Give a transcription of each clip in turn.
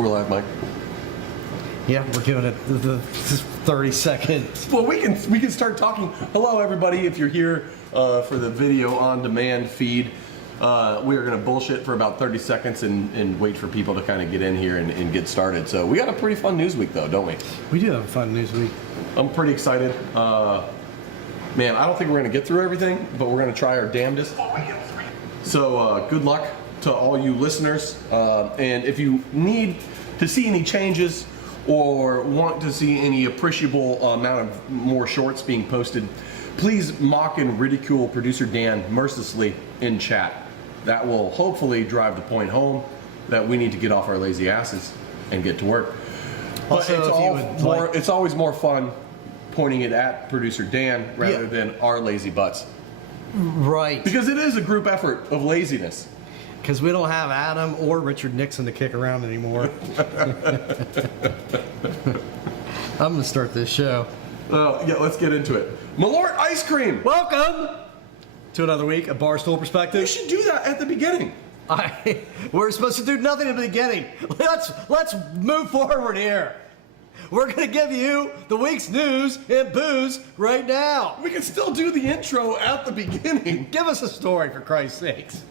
We're live, Mike. Yeah, we're giving it the 30 seconds. Well, we can start talking. Hello, everybody. If you're here for the video on demand feed, we are going to bullshit for about 30 seconds and wait for people to kind of get in here and get started. So we got a pretty fun news week, though, don't we? We do have a fun news week. I'm pretty excited. Man, I don't think we're going to get through everything, but we're going to try our damnedest. So good luck to all you listeners. And if you need to see any changes or want to see any appreciable amount of more shorts being posted, please mock and ridicule producer Dan mercilessly in chat. That will hopefully drive the point home that we need to get off our lazy asses and get to work. But Also, it's always more fun pointing it at producer Dan rather than our lazy butts. Right. Because it is a group effort of laziness. Because we don't have Adam or Richard Nixon to kick around anymore. I'm going to start this show. Yeah, let's get into it. Malört ice cream. Welcome to another week of Barstool Perspective. You should do that at the beginning. We're supposed to do nothing at the beginning. Let's move forward here. We're going to give you the week's news and booze right now. We can still do the intro at the beginning. Give us a story, for Christ's sakes.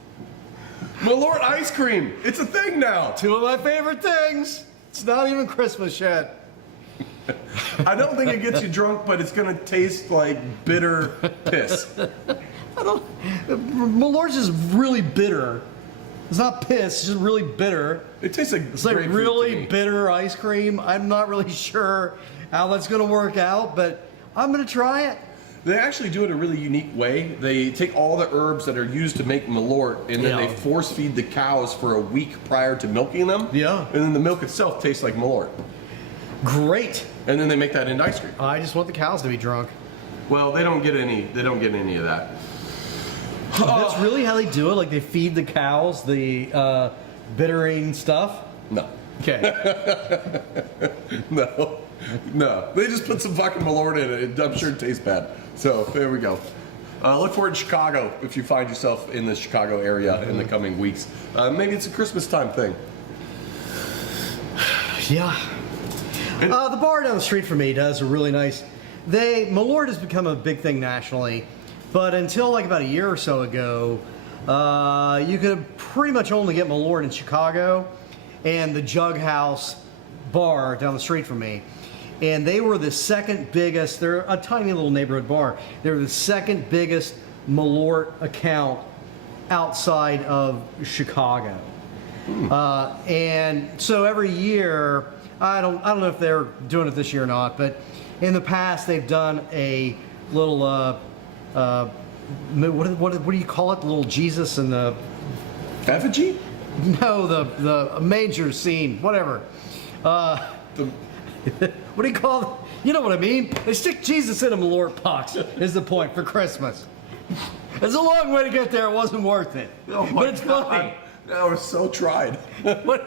Malört ice cream. It's a thing now. Two of my favorite things. It's not even Christmas yet. I don't think it gets you drunk, but it's going to taste like bitter piss. Malört's is really bitter. It's not piss, it's just really bitter. It tastes like It's like really bitter ice cream. I'm not really sure how that's going to work out, but I'm going to try it. They actually do it a really unique way. They take all the herbs that are used to make Malört and then they force feed the cows for a week prior to milking them. Yeah. And then the milk itself tastes like Malört. Great. And then they make that into ice cream. I just want the cows to be drunk. Well, they don't get any of that. That's really how they do it? Like they feed the cows the bittering stuff? No. Okay. No. They just put some fucking Malört in it. I'm sure it tastes bad. So there we go. Look for it in Chicago if you find yourself in the Chicago area in the coming weeks. Maybe it's a Christmas time thing. Yeah. The bar down the street from me does a really nice. Malört has become a big thing nationally, but until like about a year or so ago, you could pretty much only get Malört in Chicago and the Jug House bar down the street from me. And they were the second biggest, they're a tiny little neighborhood bar. They were the second biggest Malört account outside of Chicago. And so every year, I don't know if they're doing it this year or not, but in the past they've done a little what do you call it? The little Jesus and the Effigy? No, the manger scene, whatever. What do you call it? You know what I mean? They stick Jesus in a Malört box is the point for Christmas. It's a long way to get there. It wasn't worth it. Oh my But it's funny. That was so tried. What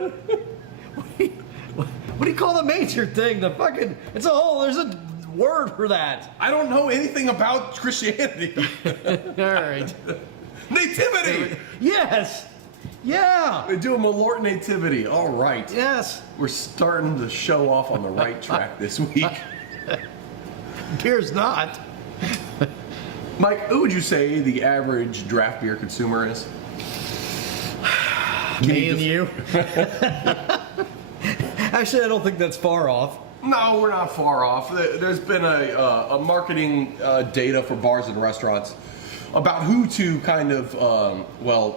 do you call the manger thing? The fucking, there's a word for that. I don't know anything about Christianity. All right. Nativity! Yes. Yeah. They do a Malört nativity. All right. Yes. We're starting to show off on the right track this week. Appears not. Mike, who would you say the average draft beer consumer is? Me and you. Actually, I don't think that's far off. No, we're not far off. There's been a marketing data for bars and restaurants about who to kind of,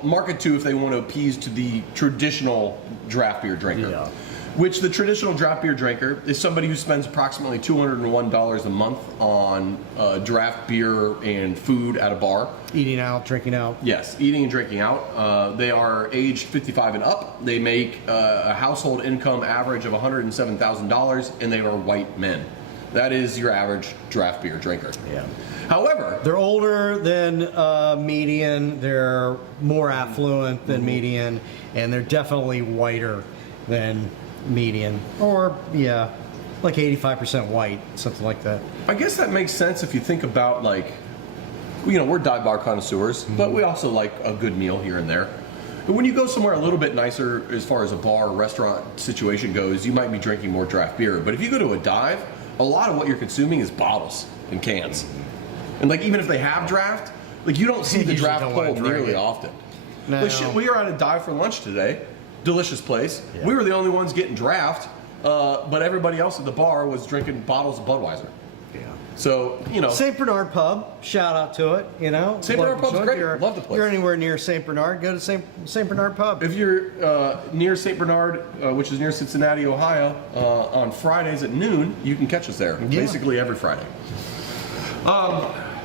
market to if they want to appease to the traditional draft beer drinker. Yeah. Which the traditional draft beer drinker is somebody who spends approximately $201 a month on draft beer and food at a bar. Eating out, drinking out. Yes, eating and drinking out. They are aged 55 and up. They make a household income average of $107,000, and they are white men. That is your average draft beer drinker. Yeah. However, They're older than median. They're more affluent than median, and they're definitely whiter than median. Or, yeah, like 85% white, something like that. I guess that makes sense if you think about, like, we're dive bar connoisseurs, but we also like a good meal here and there. But when you go somewhere a little bit nicer as far as a bar or restaurant situation goes, you might be drinking more draft beer. But if you go to a dive, a lot of what you're consuming is bottles and cans. And like even if they have draft, like you don't see the usually draft don't wanna pulled drink nearly it. often. No. Like shit, we were at a dive for lunch today. Delicious place. Yeah. We were the only ones getting draft, but everybody else at the bar was drinking bottles of Budweiser. Yeah. So, you know. St. Bernard Pub, shout out to it, you know. St. Bernard Pub's great. You're, Love the place. You're anywhere near St. Bernard, go to St. Bernard Pub. If you're near St. Bernard, which is near Cincinnati, Ohio, on Fridays at noon, you can catch us there. Yeah. Basically every Friday.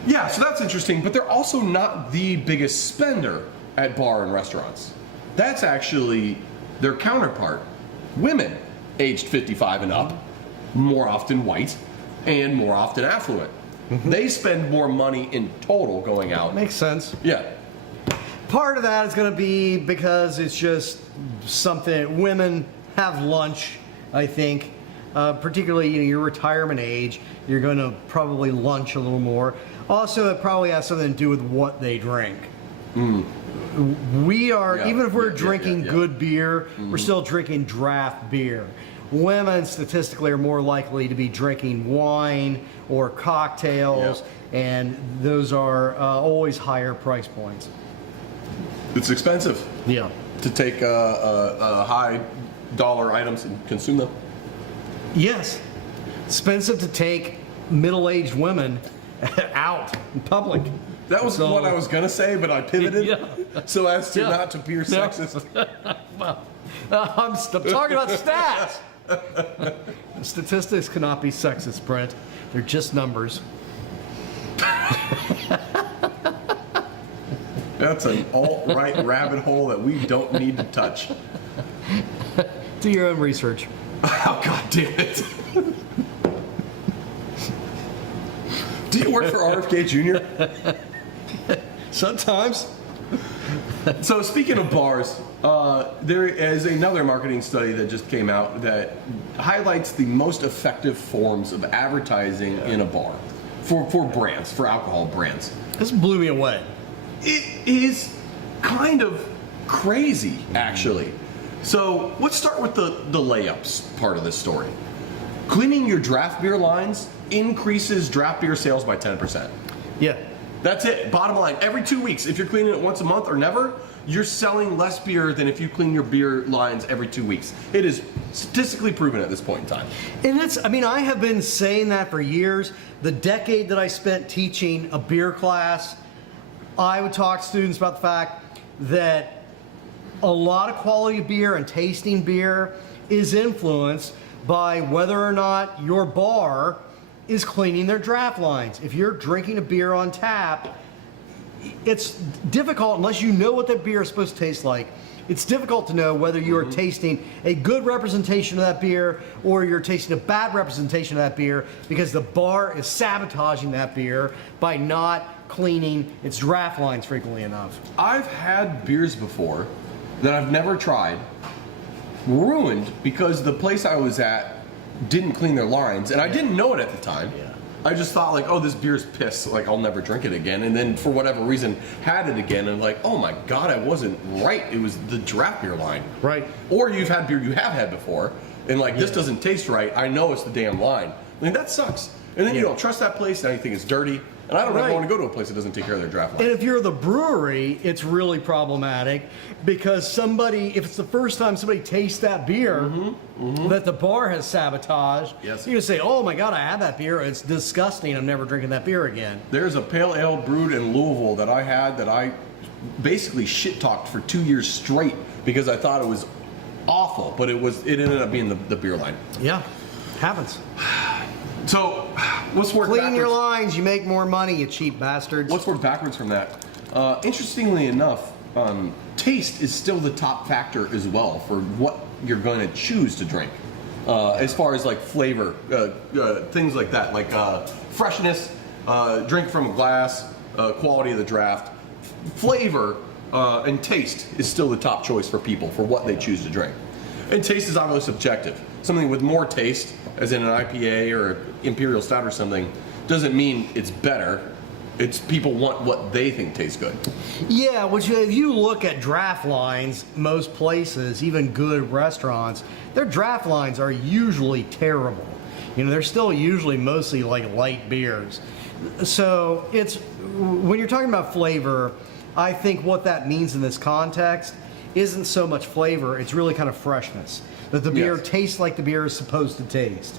Yeah, so that's interesting, but they're also not the biggest spender at bar and restaurants. That's actually their counterpart. Women aged 55 and up, more often white, and more often affluent. They spend more money in total going out. Makes sense. Yeah. Part of that is going to be because it's just something women have lunch, I think. Particularly, you know, your retirement age, you're going to probably lunch a little more. Also, it probably has something to do with what they drink. We are, Yeah, even if we're yeah, drinking yeah. good beer, we're still drinking draft beer. Women statistically are more likely to be drinking wine or cocktails, and those are always higher price points. It's expensive Yeah. to take high dollar items and consume them. Yes. Expensive to take middle-aged women out in public. That was So- what I was going to say, but I pivoted Yeah. so as to Yeah. not to appear Yeah. sexist. I'm talking about stats. Statistics cannot be sexist, Brent. They're just numbers. That's an alt-right rabbit hole that we don't need to touch. Do your own research. Oh, God damn it. Do you work for RFK Jr.? Sometimes. So speaking of bars, there is another marketing study that just came out that highlights the most effective forms of advertising in a bar for brands, for alcohol brands. This blew me away. It is kind of crazy, actually. So let's start with the layups part of this story. Cleaning your draft beer lines increases draft beer sales by 10%. Yeah. That's it. Bottom line. Every 2 weeks, if you're cleaning it once a month or never, you're selling less beer than if you clean your beer lines every 2 weeks. It is statistically proven at this point in time. And it's, I mean, I have been saying that for years. The decade that I spent teaching a beer class, I would talk to students about the fact that a lot of quality beer and tasting beer is influenced by whether or not your bar is cleaning their draft lines. If you're drinking a beer on tap, it's difficult unless you know what that beer is supposed to taste like. It's difficult to know whether you are tasting a good representation of that beer or you're tasting a bad representation of that beer because the bar is sabotaging that beer by not cleaning its draft lines frequently enough. I've had beers before that I've never tried ruined because the place I was at didn't clean their lines, and I didn't know it at the time. Yeah. I just thought like, oh, this beer's piss, like I'll never drink it again. And then for whatever reason, had it again, and like, oh my God, I wasn't right. It was the draft beer line. Right. Or you've had beer you have had before, and like this doesn't taste right. I know it's the damn line. I mean that sucks. And then you don't trust that place, and you think it's dirty. And I don't ever Right. want to go to a place that doesn't take care of their draft line. And if you're the brewery, it's really problematic because somebody, if it's the first time somebody tastes that beer that the bar has sabotaged, Yes. you can say, oh my God, I had that beer. It's disgusting. I'm never drinking that beer again. There's a pale ale brewed in Louisville that I had that I basically shit talked for 2 years straight because I thought it was awful, but it ended up being the beer line. Yeah, happens. So let's work Clean backwards. your lines, you make more money, you cheap bastards. Let's work backwards from that. Interestingly enough, taste is still the top factor as well for what you're going to choose to drink. As far as like flavor, things like that, like freshness, drink from a glass, quality of the draft, flavor and taste is still the top choice for people for what they choose to drink. And taste is obviously subjective. Something with more taste, as in an IPA or Imperial Stout or something, doesn't mean it's better. It's people want what they think tastes good. Yeah, which if you look at draft lines, most places, even good restaurants, their draft lines are usually terrible. You know, they're still usually mostly like light beers. So it's, when you're talking about flavor, I think what that means in this context isn't so much flavor, it's really kind of freshness. That the beer tastes like the beer is supposed to taste.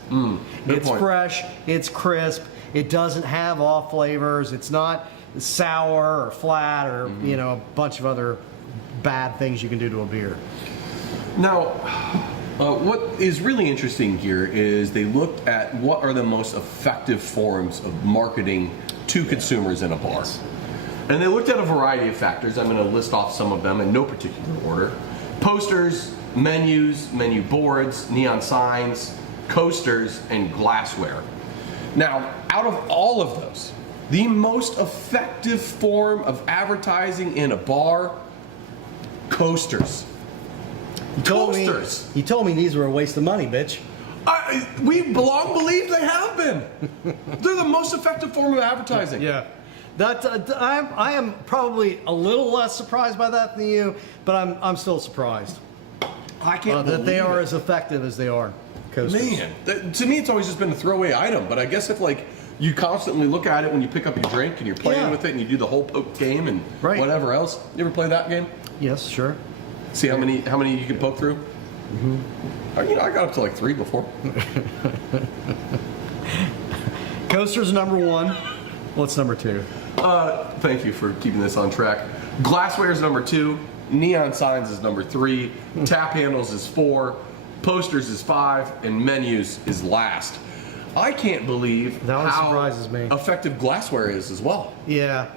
It's fresh, it's crisp, it doesn't have off flavors, it's not sour or flat or you know, a bunch of other bad things you can do to a beer. Now, what is really interesting here is they looked at what are the most effective forms of marketing to consumers in a bar. And they looked at a variety of factors. I'm going to list off some of them in no particular order. Posters, menus, menu boards, neon signs, coasters, and glassware. Now, out of all of those, the most effective form of advertising in a bar, coasters. You told me these were a waste of money, bitch. We long believe they have been. They're the most effective form of advertising. Yeah. I am probably a little less surprised by that than you, but I'm still surprised. I can't believe that they are it. as effective as they are. Coasters. Man, to me it's always just been a throwaway item, but I guess if like you constantly look at it when you pick up your drink and you're playing with it and you do the whole poke game and whatever else. You ever play that game? Yes, sure. See how many you can poke through? You know, I got up to like 3 before. Coasters number 1. What's number 2? Thank you for keeping this on track. Glassware is number 2. Neon signs is number 3. Tap handles is 4. Posters is 5. And menus is last. I can't believe that one how surprises me. Effective glassware is as well. Yeah.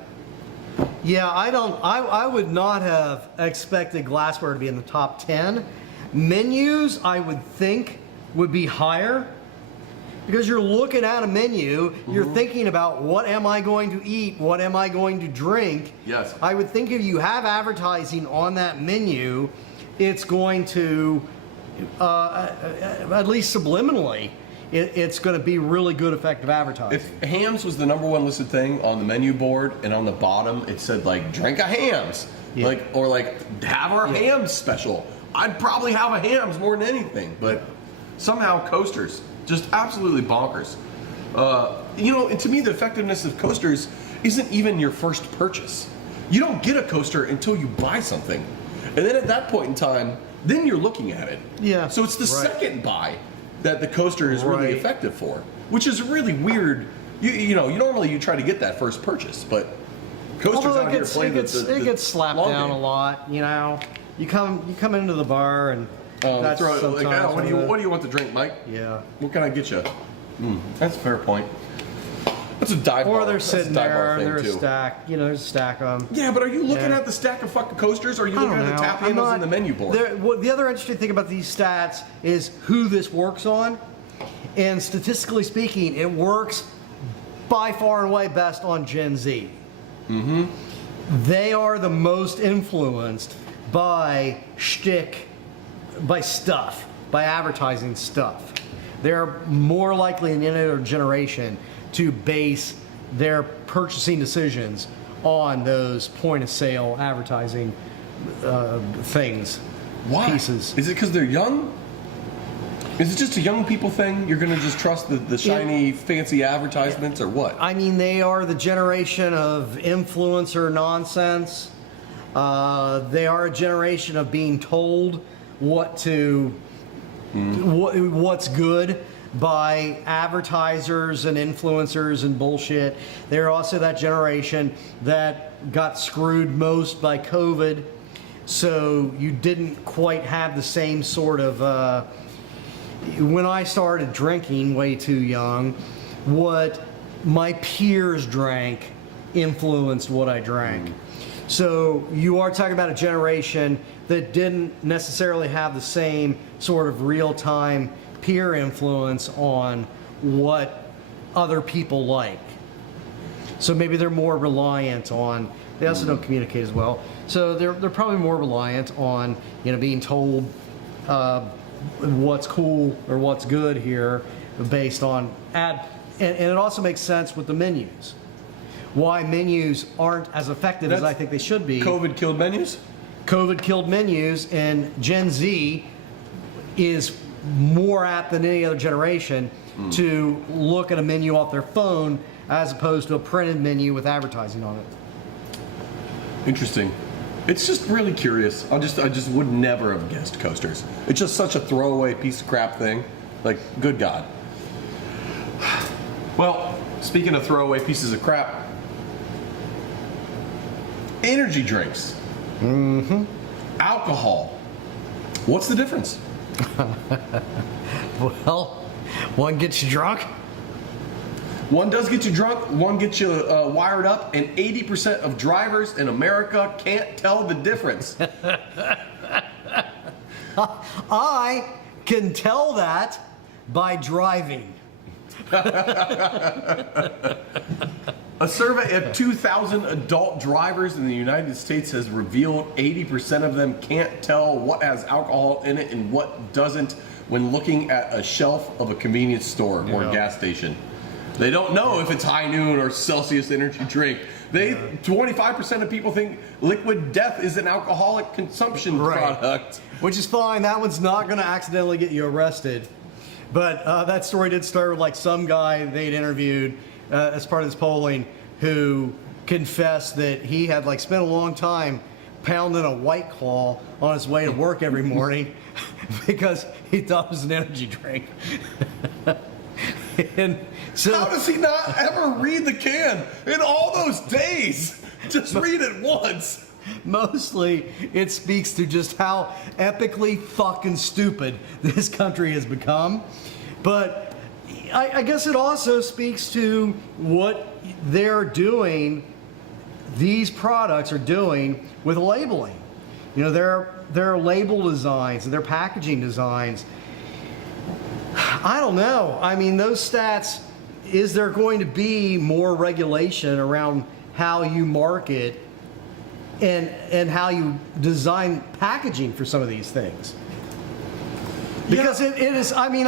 Yeah, I would not have expected glassware to be in the top 10. Menus, I would think, would be higher. Because you're looking at a menu, you're thinking about what am I going to eat, what am I going to drink. Yes. I would think if you have advertising on that menu, it's going to, at least subliminally, it's going to be really good effective advertising. If hams was the number 1 listed thing on the menu board and on the bottom it said like drink a hams, or like have our hams special, I'd probably have a hams more than anything. But somehow coasters, just absolutely bonkers. You know, and to me the effectiveness of coasters isn't even your first purchase. You don't get a coaster until you buy something, and then at that point in time, then you're looking at it. Yeah. So it's the second buy that the coaster is really effective for, which is really weird. You know, normally you try to get that first purchase, but coasters out here playing it gets slapped down a lot. You know, you come into the bar and that's sometimes like, what do you want to drink, Mike? Yeah. What can I get you? That's a fair point. That's a dive bar. Or they're sitting there, thing they're too. stacked. You know, there's a stack of them. Yeah, but are you looking at the stack of fucking coasters, or are you looking at the tap handles and the menu board? The other interesting thing about these stats is who this works on. And statistically speaking, it works by far and away best on Gen Z. They are the most influenced by shtick, by stuff, by advertising stuff. They're more likely in any other generation to base their purchasing decisions on those point of sale advertising things. Why? Pieces. Is it because they're young? Is it just a young people thing? You're going to just trust the shiny, fancy advertisements, or what? I mean, they are the generation of influencer nonsense. They are a generation of being told what's good by advertisers and influencers and bullshit. They're also that generation that got screwed most by COVID, so you didn't quite have the same sort of when I started drinking way too young, what my peers drank influenced what I drank. So you are talking about a generation that didn't necessarily have the same sort of real-time peer influence on what other people like. So maybe they're more reliant on, they also don't communicate as well. So they're probably more reliant on, you know, being told what's cool or what's good here based on ad. And it also makes sense with the menus. why menus aren't as effective as I think they should be. COVID killed menus? COVID killed menus, and Gen Z is more apt than any other generation to look at a menu off their phone as opposed to a printed menu with advertising on it. Interesting. It's just really curious. I just would never have guessed coasters. It's just such a throwaway piece of crap thing. Like, good God. Well, speaking of throwaway pieces of crap, energy drinks. Mm-hmm. Alcohol. What's the difference? Well, one gets you drunk. One does get you drunk, one gets you wired up, and 80% of drivers in America can't tell the difference. I can tell that by driving. A survey of 2,000 adult drivers in the United States has revealed 80% of them can't tell what has alcohol in it and what doesn't when looking at a shelf of a convenience store or gas station. They don't know if it's High Noon or Celsius energy drink. 25% of people think Liquid Death is an alcoholic consumption product. Which is fine. That one's not going to accidentally get you arrested. But that story did start with like some guy they'd interviewed as part of this polling who confessed that he had like spent a long time pounding a White Claw on his way to work every morning because he thought it was an energy drink. And so, how does he not ever read the can in all those days? Just read it once. Mostly, it speaks to just how epically fucking stupid this country has become. But I guess it also speaks to what they're doing, these products are doing with labeling. You know, their label designs and their packaging designs. I don't know. I mean, those stats, is there going to be more regulation around how you market and how you design packaging for some of these things? Because it is, I mean,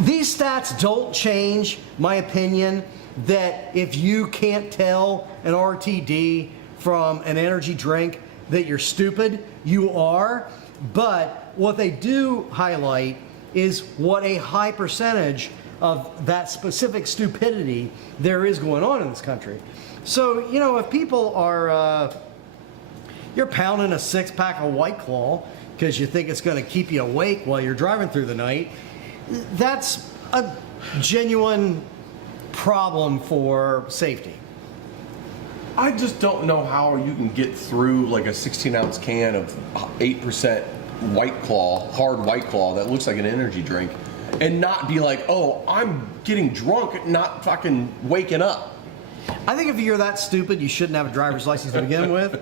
these stats don't change my opinion that if you can't tell an RTD from an energy drink that you're stupid, you are. But what they do highlight is what a high percentage of that specific stupidity there is going on in this country. So, you know, if people are, you're pounding a 6-pack of White Claw because you think it's going to keep you awake while you're driving through the night, that's a genuine problem for safety. I just don't know how you can get through like a 16-ounce can of 8% White Claw, hard White Claw that looks like an energy drink, and not be like, oh, I'm getting drunk, not fucking waking up. I think if you're that stupid, you shouldn't have a driver's license to begin with.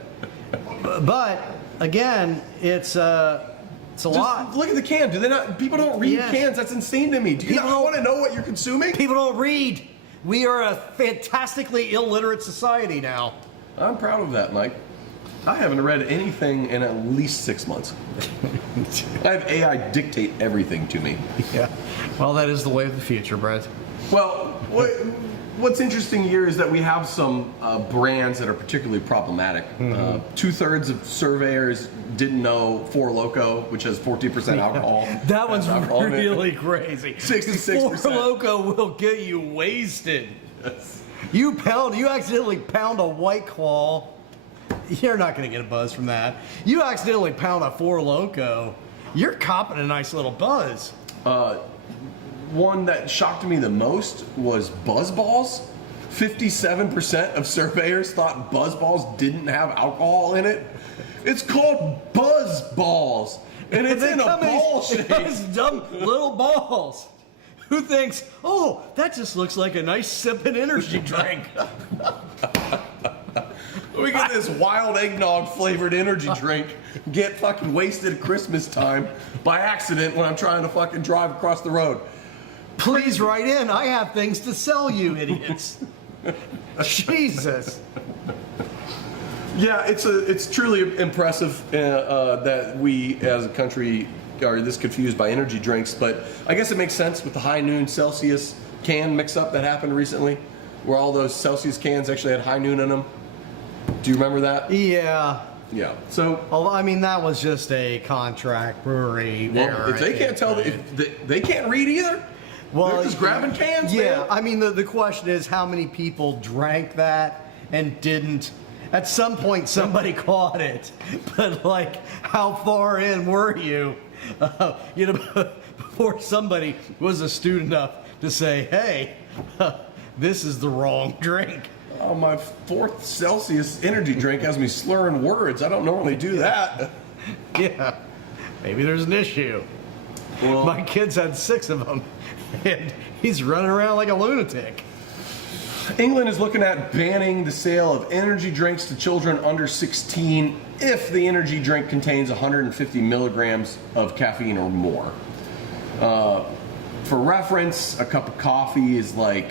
But again, it's a lot. Look at the can. Do they not? People don't read cans. That's insane to me. Do you not want to know what you're consuming? People don't read. We are a fantastically illiterate society now. I'm proud of that, Mike. I haven't read anything in at least 6 months. I have AI dictate everything to me. Yeah. Well, that is the way of the future, Brett. Well, what's interesting here is that we have some brands that are particularly problematic. 2/3 of surveyors didn't know Four Loko, which has 14% alcohol. That one's really crazy. 66%. Four Loko will get you wasted. Yes. You accidentally pound a White Claw. You're not going to get a buzz from that. You accidentally pound a Four Loko, you're copping a nice little buzz. One that shocked me the most was BuzzBalls. 57% of surveyors thought BuzzBalls didn't have alcohol in it. It's called BuzzBalls, and it's in a ball shape. It's dumb little balls. Who thinks, oh, that just looks like a nice sipping energy drink? We get this wild eggnog flavored energy drink, get fucking wasted at Christmas time by accident when I'm trying to fucking drive across the road. Please write in. I have things to sell you, idiots. Jesus. Yeah, it's truly impressive that we as a country are this confused by energy drinks, but I guess it makes sense with the High Noon Celsius can mix-up that happened recently. where all those Celsius cans actually had high noon in them. Do you remember that? Yeah. Yeah. So, Although, I mean, that was just a contract brewery. well, if they can't tell, if they can't read either, they're just grabbing cans. Yeah. Man. I mean, the question is how many people drank that and didn't. At some point, somebody caught it, but like, how far in were you? Before somebody was astute enough to say, "Hey, this is the wrong drink." Oh, my 4th Celsius energy drink has me slurring words. I don't normally do that. Yeah, maybe there's an issue. Well, My kids had 6 of them, and he's running around like a lunatic. England is looking at banning the sale of energy drinks to children under 16 if the energy drink contains 150 milligrams of caffeine or more. For reference, a cup of coffee is like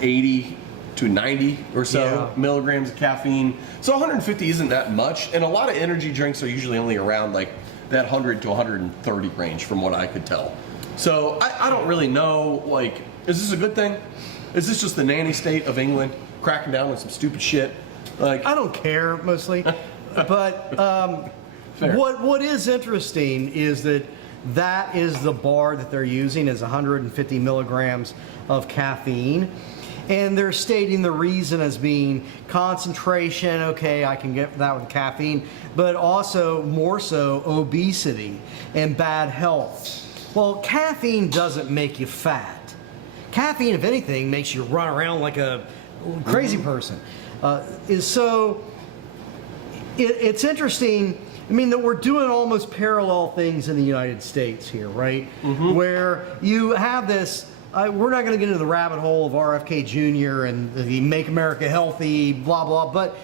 80 to 90 or so milligrams of caffeine. So 150 isn't that much, and a lot of energy drinks are usually only around like that 100 to 130 range from what I could tell. So I don't really know, like, is this a good thing? Is this just the nanny state of England cracking down on some stupid shit? Like, I don't care mostly, but what is interesting is that is the bar that they're using is 150 milligrams of caffeine. And they're stating the reason as being concentration, okay, I can get that with caffeine, but also more so obesity and bad health. Well, caffeine doesn't make you fat. Caffeine, if anything, makes you run around like a crazy person. It's interesting. I mean, that we're doing almost parallel things in the United States here, right? Where you have this. We're not going to get into the rabbit hole of RFK Jr. and the Make America Healthy, blah, blah, but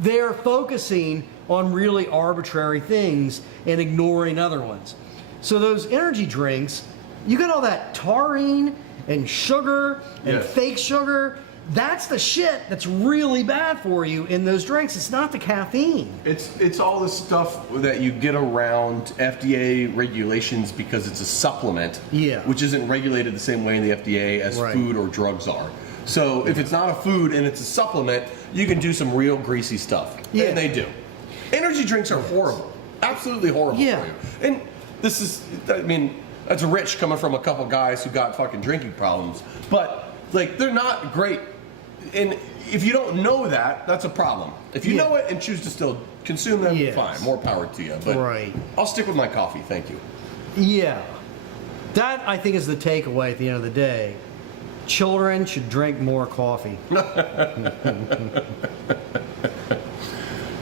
they're focusing on really arbitrary things and ignoring other ones. So those energy drinks, you got all that taurine and sugar and fake sugar. That's the shit that's really bad for you in those drinks. It's not the caffeine. It's all the stuff that you get around FDA regulations because it's a supplement, which isn't regulated the same way in the FDA as food or drugs are. So if it's not a food and it's a supplement, you can do some real greasy stuff. And they do. Energy drinks are horrible. Absolutely horrible for you. And this is, I mean, that's rich coming from a couple guys who got fucking drinking problems. But, like, they're not great. And if you don't know that, that's a problem. If you know it and choose to still consume them, fine, more power to you. But I'll stick with my coffee, thank you. Yeah. That, I think, is the takeaway at the end of the day. Children should drink more coffee. I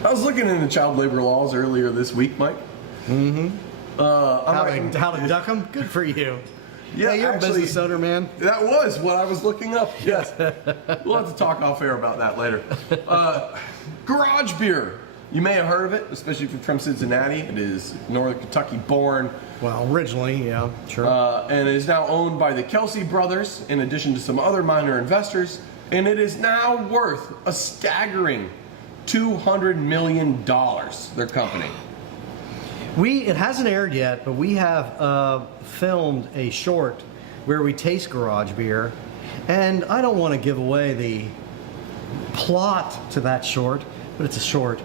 was looking into child labor laws earlier this week, Mike. How to duck them? Good for you. Yeah, you're a business owner, man. That was what I was looking up. Yes. We'll have to talk off air about that later. Garage beer. You may have heard of it, especially if you're from Cincinnati. It is Northern Kentucky born. Well, originally, yeah, sure. And it is now owned by the Kelsey brothers, in addition to some other minor investors. And it is now worth a staggering $200 million, their company. It hasn't aired yet, but we have filmed a short where we taste garage beer. And I don't want to give away the plot to that short, but it's a short.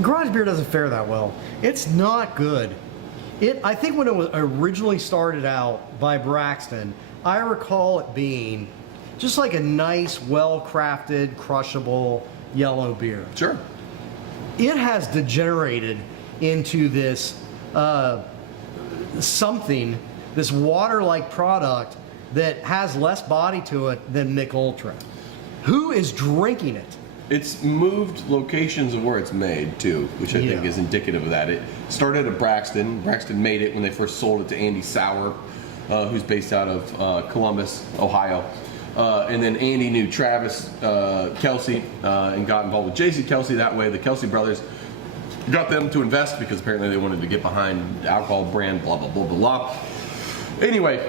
Garage beer doesn't fare that well. It's not good. I think when it was originally started out by Braxton, I recall it being just like a nice, well-crafted, crushable yellow beer. Sure. It has degenerated into this this water-like product that has less body to it than Mick Ultra. Who is drinking it? It's moved locations of where it's made too, which I think is indicative of that. It started at Braxton. Braxton made it when they first sold it to Andy Sauer, who's based out of Columbus, Ohio. And then Andy knew Travis Kelsey and got involved with JC Kelsey. That way, the Kelsey brothers got them to invest because apparently they wanted to get behind the alcohol brand, blah, blah, blah, blah, blah. Anyway,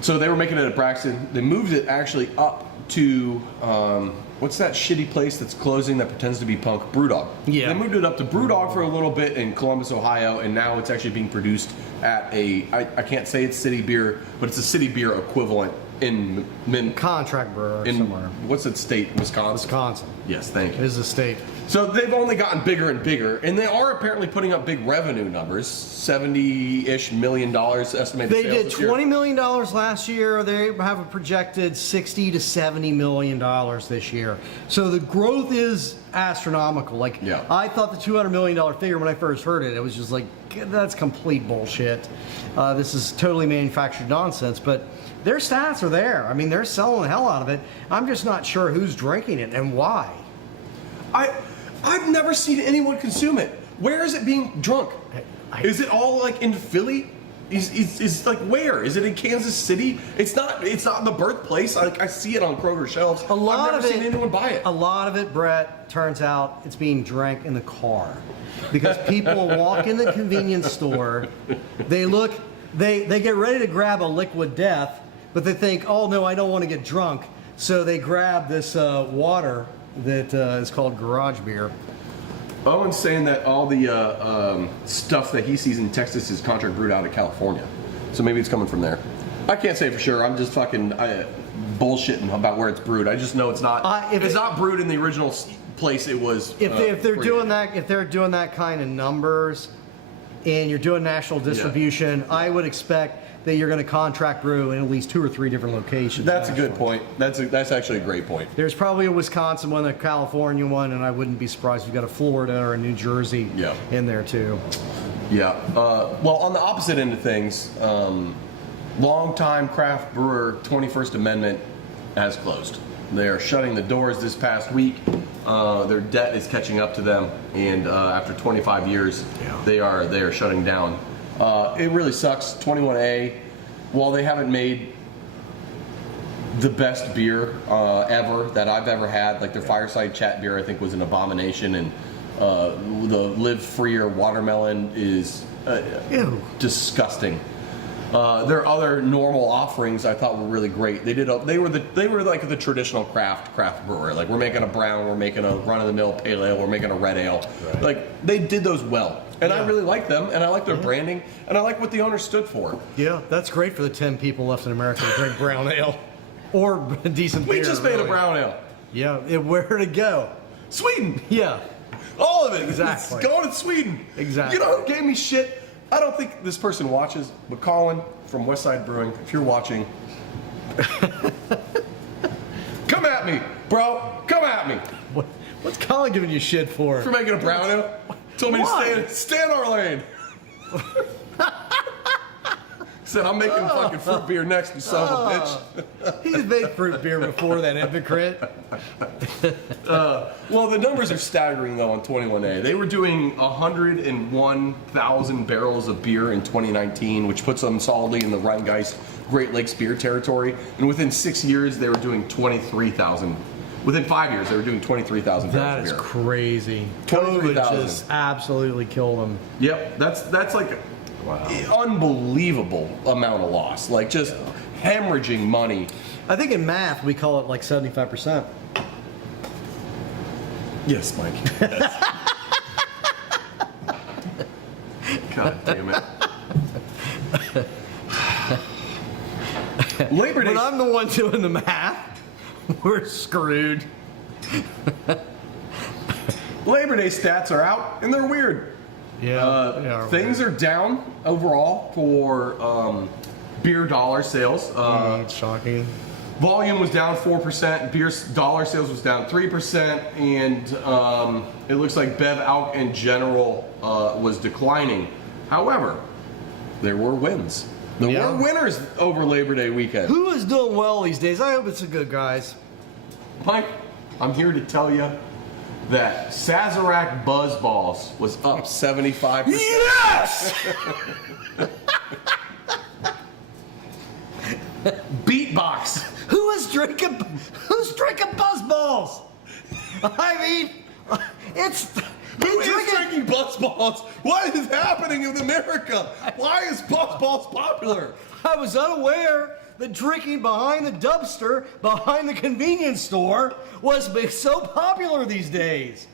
so they were making it at Braxton. They moved it actually up to, what's that shitty place that's closing that pretends to be punk? Brewdog. Yeah. They moved it up to Brewdog for a little bit in Columbus, Ohio, and now it's actually being produced at I can't say it's city beer, but it's a city beer equivalent in Contract brewer in somewhere. what's that state? Wisconsin. Wisconsin. Yes, thank It you. is a state. So they've only gotten bigger and bigger, and they are apparently putting up big revenue numbers, $70-ish million estimated They sales did this year. $20 million last year. They have a projected $60 to $70 million this year. So the growth is astronomical. Like, Yeah. I thought the $200 million figure when I first heard it, it was just like, that's complete bullshit. This is totally manufactured nonsense. But their stats are there. I mean, they're selling the hell out of it. I'm just not sure who's drinking it and why. I've never seen anyone consume it. Where is it being drunk? Is it all like in Philly? Is like where? Is it in Kansas City? It's not the birthplace. I see it on Kroger shelves. A lot I've of never seen anyone buy it. A lot of it, Brett, turns out it's being drank in the car. Because people walk in the convenience store, they get ready to grab a liquid death, but they think, oh no, I don't want to get drunk. So they grab this water that is called garage beer. Owen's saying that all the stuff that he sees in Texas is contract brewed out of California. So maybe it's coming from there. I can't say for sure. I'm just fucking bullshitting about where it's brewed. I just know it's not. It's not brewed in the original place it was. If they're doing that kind of numbers, and you're doing national distribution, I would expect that you're going to contract brew in at least 2 or 3 different locations. That's a good point. That's actually a great point. There's probably a Wisconsin one, a California one, and I wouldn't be surprised if you got a Florida or a New Jersey in there too. Yeah. Well, on the opposite end of things, longtime craft brewer 21st Amendment has closed. They are shutting the doors this past week. Their debt is catching up to them, and after 25 years, they are shutting down. It really sucks. 21A, while they haven't made the best beer ever that I've ever had, like their Fireside Chat beer I think was an abomination, and the Live Freer watermelon is disgusting. Their other normal offerings I thought were really great. They were like the traditional craft brewer. Like, we're making a brown, we're making a run-of-the-mill pale ale, we're making a red ale. Right. Like, they did those well. And I really like them, and I like their branding, and I like what the owner stood for. Yeah, that's great for the 10 people left in America to drink brown ale. Or a decent beer. We just made a brown ale. Yeah, where'd it go? Sweden! Yeah. All of it. Exactly. It's going to Sweden. Exactly. You know who gave me shit? I don't think this person watches, but Colin from Westside Brewing, if you're watching, come at me, bro. Come at me. What's Colin giving you shit for? For making a brown ale? Told me to stay in our lane. Said, I'm making fucking fruit beer next, you son of a bitch. He's made fruit beer before, that hypocrite. Well, the numbers are staggering, though, on 21A. They were doing 101,000 barrels of beer in 2019, which puts them solidly in the Rheingeist Great Lakes beer territory. And within 6 years, they were doing 23,000. Within 5 years, they were doing 23,000 barrels of beer. That is crazy. 23,000. COVID just absolutely killed them. Yep, that's like unbelievable amount of loss. Like, just hemorrhaging money. I think in math we call it like 75%. Yes, Mike. Yes. God damn it. Labor Day. But I'm the one doing the math. We're screwed. Labor Day stats are out, and they're weird. Yeah. Things are down overall for beer dollar sales. It's shocking. Volume was down 4%, beer dollar sales was down 3%, and it looks like Bev Alc in general was declining. However, there were wins. There were winners over Labor Day weekend. Who is doing well these days? I hope it's the good guys. Mike, I'm here to tell you that Sazerac BuzzBalls was up 75%. Yes! Beatbox. Who's drinking BuzzBalls? I mean, Who is drinking BuzzBalls? What is happening in America? Why is BuzzBalls popular? I was unaware that drinking behind the dumpster, behind the convenience store, was so popular these days.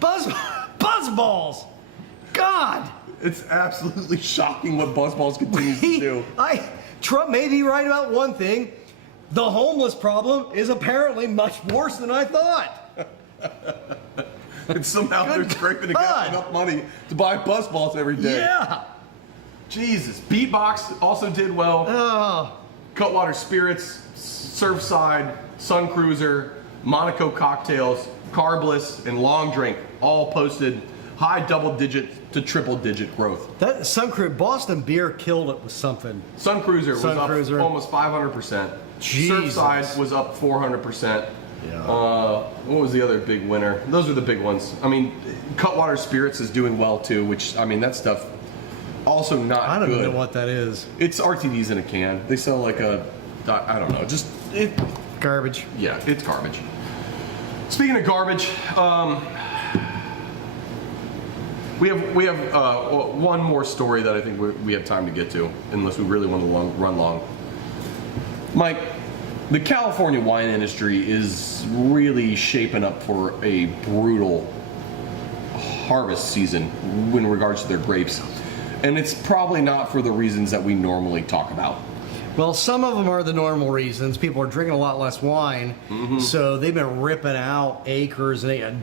BuzzBalls. God. It's absolutely shocking what BuzzBalls continues to do. Trump may be right about one thing. The homeless problem is apparently much worse than I thought. And somehow they're scraping together enough money to buy BuzzBalls every day. Yeah. Jesus. Beatbox also did well. Oh. Cutwater Spirits, Surfside, Sun Cruiser, Monaco Cocktails, Carbless, and Long Drink all posted high double-digit to triple-digit growth. That Boston Beer killed it with something. Sun Cruiser was up Cruiser. almost 500%. Jesus. Surfside was up 400%. Yeah. What was the other big winner? Those are the big ones. I mean, Cutwater Spirits is doing well too, which, I mean, that stuff also not good. I don't even know what that is. It's RTDs in a can. They sell like a, I don't know, just Garbage. yeah, it's garbage. Speaking of garbage, we have one more story that I think we have time to get to, unless we really want to run long. Mike, the California wine industry is really shaping up for a brutal harvest season in regards to their grapes. And it's probably not for the reasons that we normally talk about. Well, some of them are the normal reasons. People are drinking a lot less wine, so they've been ripping out acres and,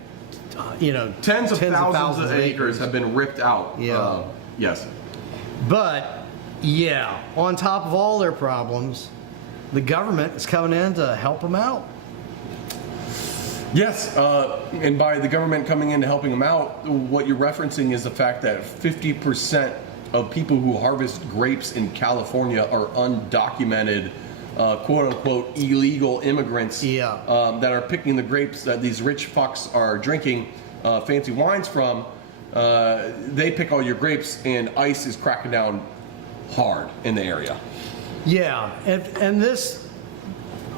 Tens of thousands of acres have been ripped out. Yeah. Yes. But, yeah, on top of all their problems, the government is coming in to help them out. Yes, and by the government coming in and helping them out, what you're referencing is the fact that 50% of people who harvest grapes in California are undocumented, quote-unquote, illegal immigrants that are picking the grapes that these rich fucks are drinking fancy wines from. They pick all your grapes, and ICE is cracking down hard in the area. Yeah, and this,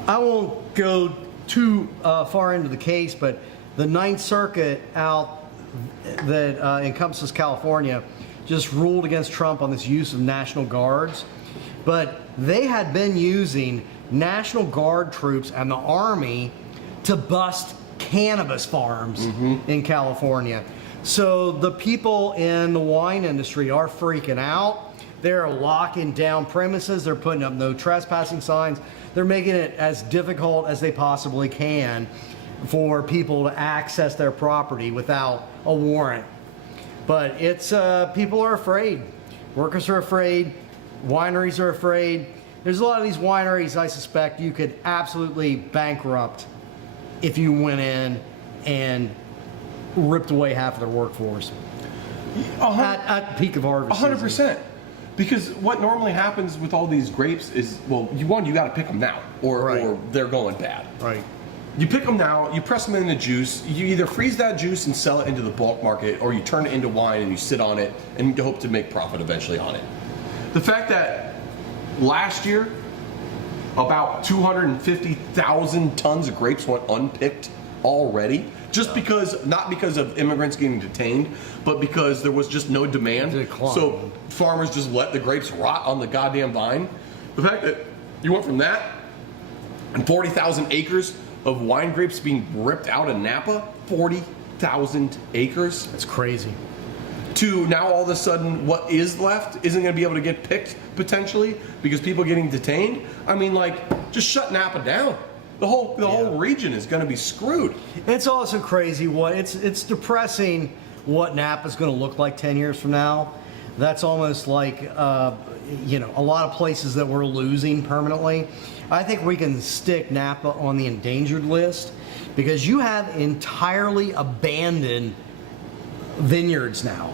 I won't go too far into the case, but the Ninth Circuit out that encompasses California just ruled against Trump on this use of National Guards. But they had been using National Guard troops and the Army to bust cannabis farms in California. So the people in the wine industry are freaking out. They're locking down premises. They're putting up no trespassing signs. They're making it as difficult as they possibly can for people to access their property without a warrant. But it's people are afraid. Workers are afraid. Wineries are afraid. There's a lot of these wineries I suspect you could absolutely bankrupt if you went in and ripped away half of their workforce at the peak of harvest. 100%. Because what normally happens with all these grapes is, well, you got to pick them now, or they're going bad. Right. You pick them now, you press them in the juice, you either freeze that juice and sell it into the bulk market, or you turn it into wine and you sit on it and hope to make profit eventually on it. The fact that last year, about 250,000 tons of grapes went unpicked already, just because, not because of immigrants getting detained, but because there was just no demand. So farmers just let the grapes rot on the goddamn vine. The fact that you went from that and 40,000 acres of wine grapes being ripped out in Napa, 40,000 acres. That's crazy. To now all of a sudden what is left isn't going to be able to get picked potentially because people are getting detained. I mean, like, just shut Napa down. The whole region is going to be screwed. It's also crazy it's depressing what Napa's going to look like 10 years from now. That's almost like a lot of places that we're losing permanently. I think we can stick Napa on the endangered list because you have entirely abandoned vineyards now.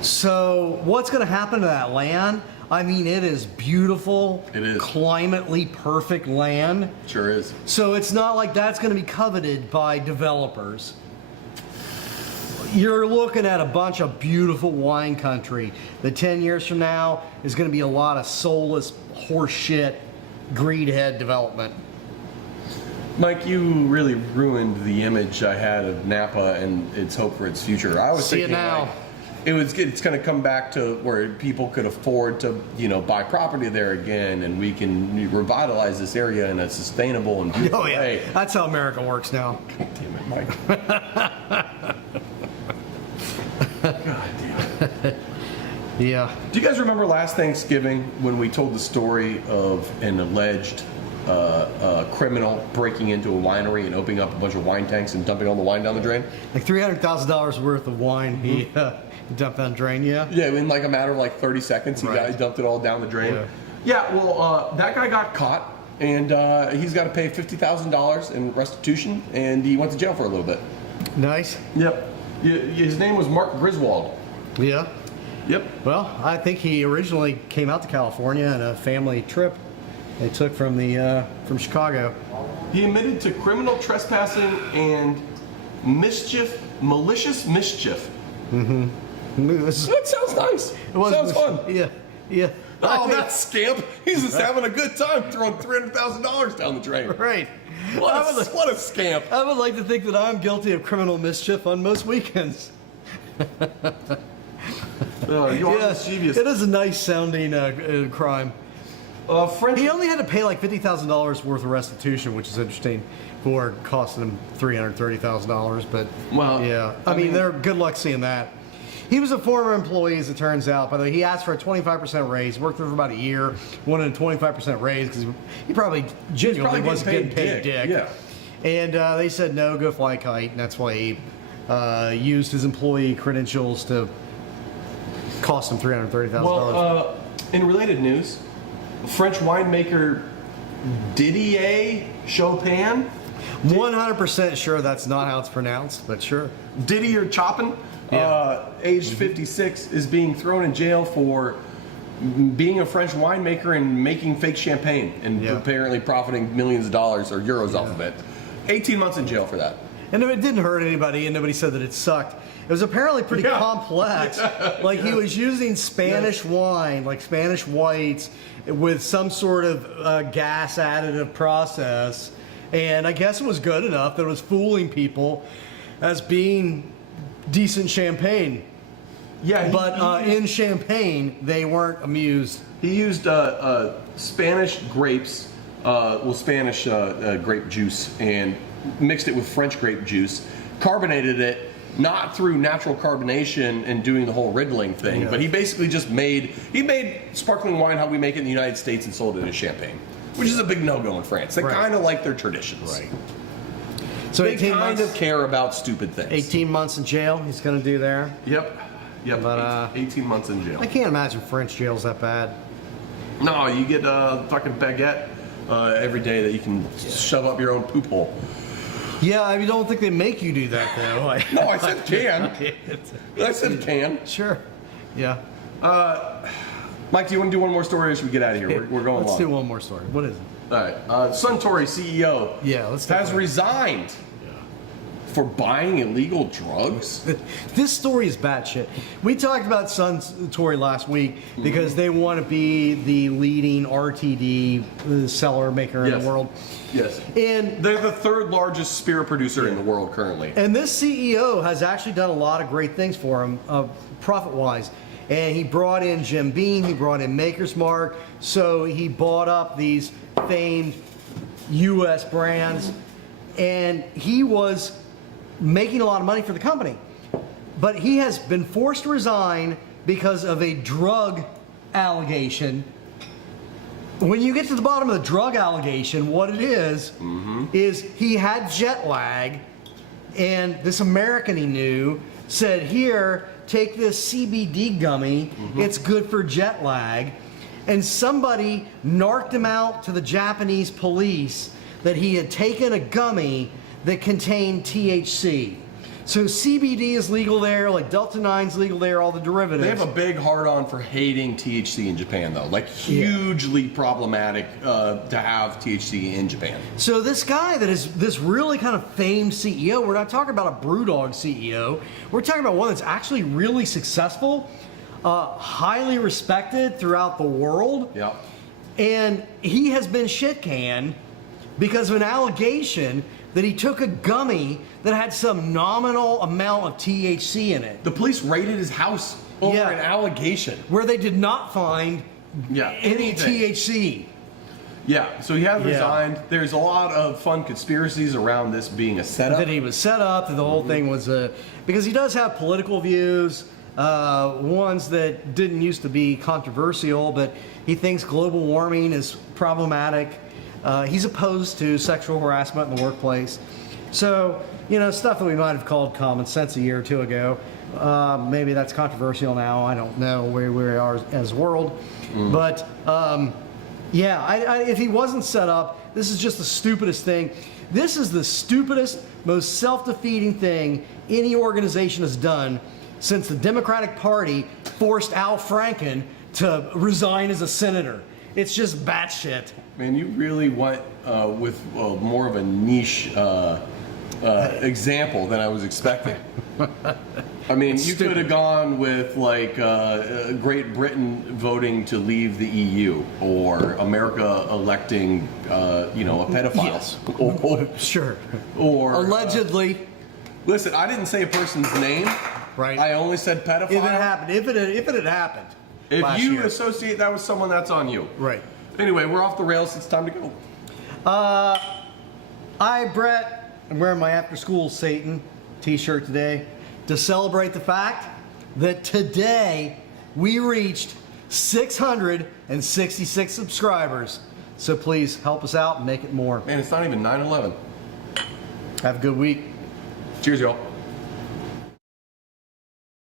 So what's going to happen to that land? I mean, it is beautiful. It is. Climately perfect land. Sure is. So it's not like that's going to be coveted by developers. You're looking at a bunch of beautiful wine country that 10 years from now is going to be a lot of soulless horseshit greedhead development. Mike, you really ruined the image I had of Napa and its hope for its future. I was thinking, now. Like, it's going to come back to where people could afford to, buy property there again, and we can revitalize this area in a sustainable and beautiful way. That's how America works now. God damn it, Mike. God damn it. Yeah. Do you guys remember last Thanksgiving when we told the story of an alleged criminal breaking into a winery and opening up a bunch of wine tanks and dumping all the wine down the drain? Like $300,000 worth of wine he dumped down the drain, yeah? Yeah, in like a matter of like 30 seconds, he dumped it all down the drain. Yeah, well, that guy got caught, and he's got to pay $50,000 in restitution, and he went to jail for a little bit. Nice. Yep. His name was Mark Griswold. Yeah. Yep. Well, I think he originally came out to California on a family trip they took from Chicago. He admitted to criminal trespassing and malicious mischief. Mm-hmm. That sounds nice. Sounds fun. Yeah. Yeah. Oh, that scamp. He's just having a good time throwing $300,000 down the drain. Right. What a scamp. I would like to think that I'm guilty of criminal mischief on most weekends. You are mischievous. It is a nice sounding crime. He only had to pay like $50,000 worth of restitution, which is interesting, for costing him $330,000. But yeah, I mean, they're good luck seeing that. He was a former employee, as it turns out. By the way, he asked for a 25% raise. Worked there for about a year, wanted a 25% raise because he probably genuinely wasn't getting paid dick. Yeah. And they said no, go fly a kite, and that's why he used his employee credentials to cost him $330,000. Well, in related news, French winemaker Didier Chopin. 100% sure that's not how it's pronounced, but sure. Didier Chopin, aged 56, is being thrown in jail for being a French winemaker and making fake champagne and apparently profiting millions of dollars or euros off of it. 18 months in jail for that. And it didn't hurt anybody, and nobody said that it sucked. It was apparently pretty complex. Like he was using Spanish wine, like Spanish whites, with some sort of gas additive process. And I guess it was good enough that it was fooling people as being decent champagne. Yeah, but in Champagne, they weren't amused. He used Spanish grapes, Spanish grape juice, and mixed it with French grape juice, carbonated it, not through natural carbonation and doing the whole riddling thing, but he basically just made sparkling wine how we make it in the United States and sold it as champagne, which is a big no-go in France. They kind of like their traditions. Right. So they kind of care about stupid things. 18 months in jail he's going to do there. Yep. But, 18 months in jail. I can't imagine French jail's that bad. No, you get a fucking baguette every day that you can shove up your own poop hole. Yeah, I don't think they make you do that, though. No, I said can. I said can. Sure. Yeah. Mike, do you want to do one more story or should we get out of here? We're going Let's long. do one more story. What is it? All right. Suntory CEO has resigned for buying illegal drugs. This story is batshit. We talked about Suntory last week because they want to be the leading RTD seller maker in the world. Yes. And they're the third largest spirit producer in the world currently. And this CEO has actually done a lot of great things for him, profit-wise. And he brought in Jim Beam, he brought in Maker's Mark, so he bought up these famed U.S. brands, and he was making a lot of money for the company. But he has been forced to resign because of a drug allegation. When you get to the bottom of the drug allegation, what it is he had jet lag, and this American he knew said, here, take this CBD gummy, it's good for jet lag. And somebody narked him out to the Japanese police that he had taken a gummy that contained THC. So CBD is legal there, like Delta 9 is legal there, all the derivatives. They have a big hard-on for hating THC in Japan, though. Like, hugely problematic to have THC in Japan. So this guy that is this really kind of famed CEO, we're not talking about a BrewDog CEO. We're talking about one that's actually really successful, highly respected throughout the world. Yeah. And he has been shit-canned because of an allegation that he took a gummy that had some nominal amount of THC in it. The police raided his house over an allegation. Where they did not find any THC. Yeah, so he has resigned. There's a lot of fun conspiracies around this being a setup. That he was set up, that the whole thing was because he does have political views. ones that didn't used to be controversial, but he thinks global warming is problematic. He's opposed to sexual harassment in the workplace. So, stuff that we might have called common sense a year or two ago. Maybe that's controversial now. I don't know where we are as a world. But, if he wasn't set up, this is just the stupidest thing. This is the stupidest, most self-defeating thing any organization has done since the Democratic Party forced Al Franken to resign as a senator. It's just batshit. Man, you really went with more of a niche example than I was expecting. I mean, you could have gone with like Great Britain voting to leave the EU, or America electing, a pedophile. Yes. Or, Sure. Or allegedly. Listen, I didn't say a person's name. Right. I only said pedophile. If it happened, if it had happened. If you year. associate that with someone, that's on you. Right. Anyway, we're off the rails. It's time to go. Brett, I'm wearing my After School Satan t-shirt today to celebrate the fact that today we reached 666 subscribers. So please help us out and make it more. Man, it's not even 9/11. Have a good week. Cheers, y'all.